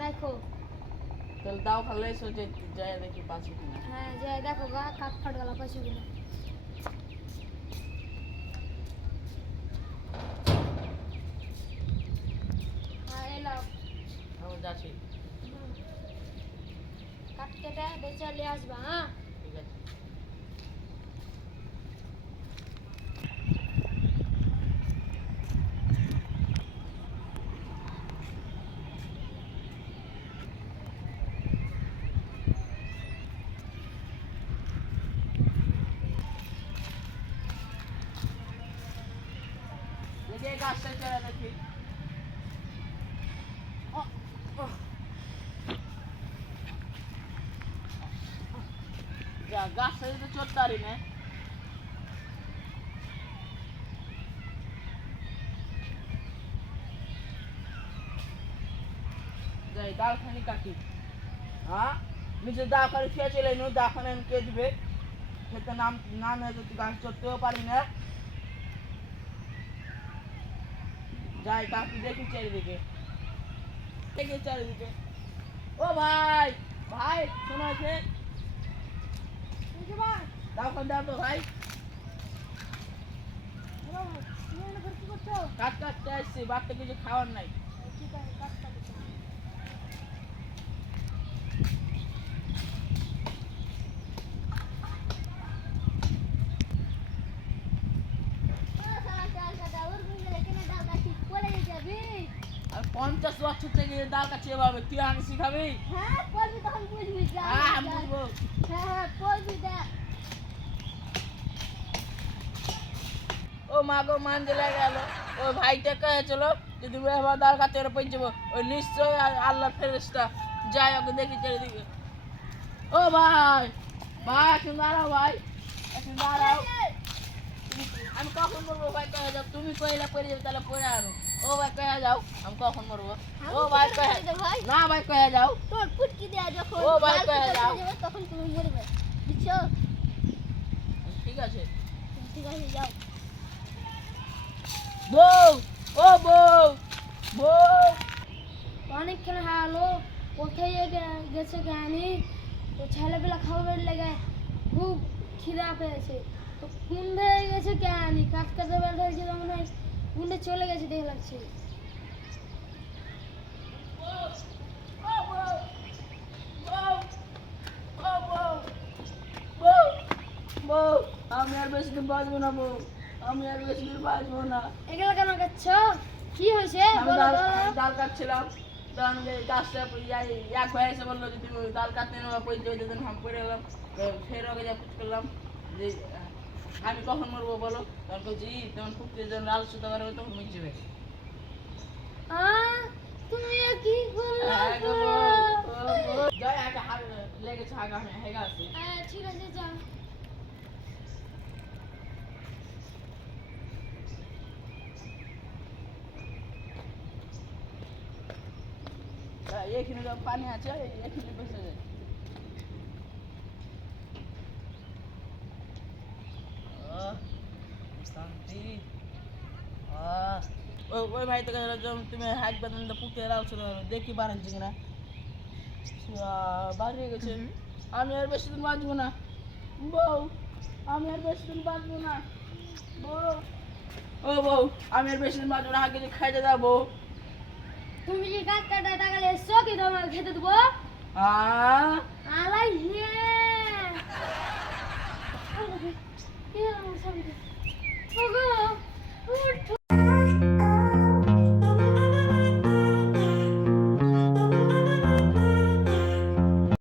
দেখো। তাহলে দাও খালে সোজে যায় দেখি পাঁচশো কিনা। হ্যাঁ যে দেখো গা কাক ফাট গেল পাশে কিনা। হ্যাঁ এলাও। আমি যাচ্ছি। কাট কেটে বেচে নিয়ে আসবা হ্যাঁ। ঠিক আছে। দেখি এই গাছটা চেরা দেখি। যা গাছটা যদি চড়তে পারি না। যাই দাও খানি কাটি। হ্যাঁ নিচে দাও খানি খেয়ে চলে নো দাও খানি কে দিবে খেতে নাম না না যদি গাছ চড়তেও পারি না। যাই কাকি দেখি চারিদিকে দেখি চারিদিকে। ও ভাই ভাই শোনো আছে দাও খান দাও তো ভাই। কাট কাটতে আসছি বাড়তে কিছু খাওয়ার নাই। আর 50 বছর থেকে ডাল কাটছে এভাবে তুই আমাকে শিখাবি। হ্যাঁ আমি বুঝবো। ও মা গো মান দিলে গেল ওই ভাইটা কয়েছিল যদি এবার ডাল কাটতে ওরা পৌঁছে যাবো ওই নিশ্চয়ই আল্লাহর ফেরেশতা যাই ওকে দেখি চারিদিকে। ও ভাই ভাই এখন দাঁড়াও ভাই এখন দাঁড়াও। আমি কখন মরবো ভাই কয়ে যাও তুমি কইলে পড়ে যাবে তাহলে পড়ে আনো। ও ভাই কয়ে যাও আমি কখন মরবো। ও ভাই কয়ে না ভাই কয়ে যাও তোর পুটকি দেয়া যখন ও ভাই কয়ে যাও। তখন তুমি মরবে বুঝছো। ঠিক আছে ঠিক আছে যাও। বউ ও বউ বউ অনেকক্ষণ হারালো কোথায় গেছে জ্ঞানী তো ছেলেবেলা খাবার লেগে খুব খিদা পেয়েছে তো কুন্ডে গেছে জ্ঞানী কাকতে বেলা হয়েছে তো মনে হয় কুন্ডে চলে গেছে দেখে লাগছে। বউ আমি আর বেশি দিন বাঁচবো না বউ আমি আর বেশি দিন বাঁচবো না। এগুলো কেন খাচ্ছ কি হয়েছে আমি বলো তো। ডাল কাটছিলাম তখন গাছটা এক ভাই এসে বললো যে তুমি ডাল কাটতে নেওয়া পড়ে যেদিন হাম করে এলাম ফের ওকে যা পুচ করলাম যে আমি কখন মরবো বলো তখন বলছি তখন খুব যখন লাল সুতা করে তখন মিট যাবে। তুমি কি করলে জয় আগে হাত লেগেছে আগা হেগা আছে। ঠিক আছে যাও। এখানে যখন পানি আছে এখানে বসে যায়। শান্তি ওই ভাই তোকে তুমি হাইট বাদন পুঁতে রাখছো দেখি বাড়াচ্ছি কিনা বাড়িয়ে গেছে। আমি আর বেশি দিন বাঁচবো না বউ আমি আর বেশি দিন বাঁচবো না বউ। ও বউ আমি আর বেশি দিন বাঁচবো না আগে খাইতে দাও বউ। তুমি কি কাট কাটা টাকা এসছো কি তোমার খেতে দেবো আলাই হে কি হলো সব ওগো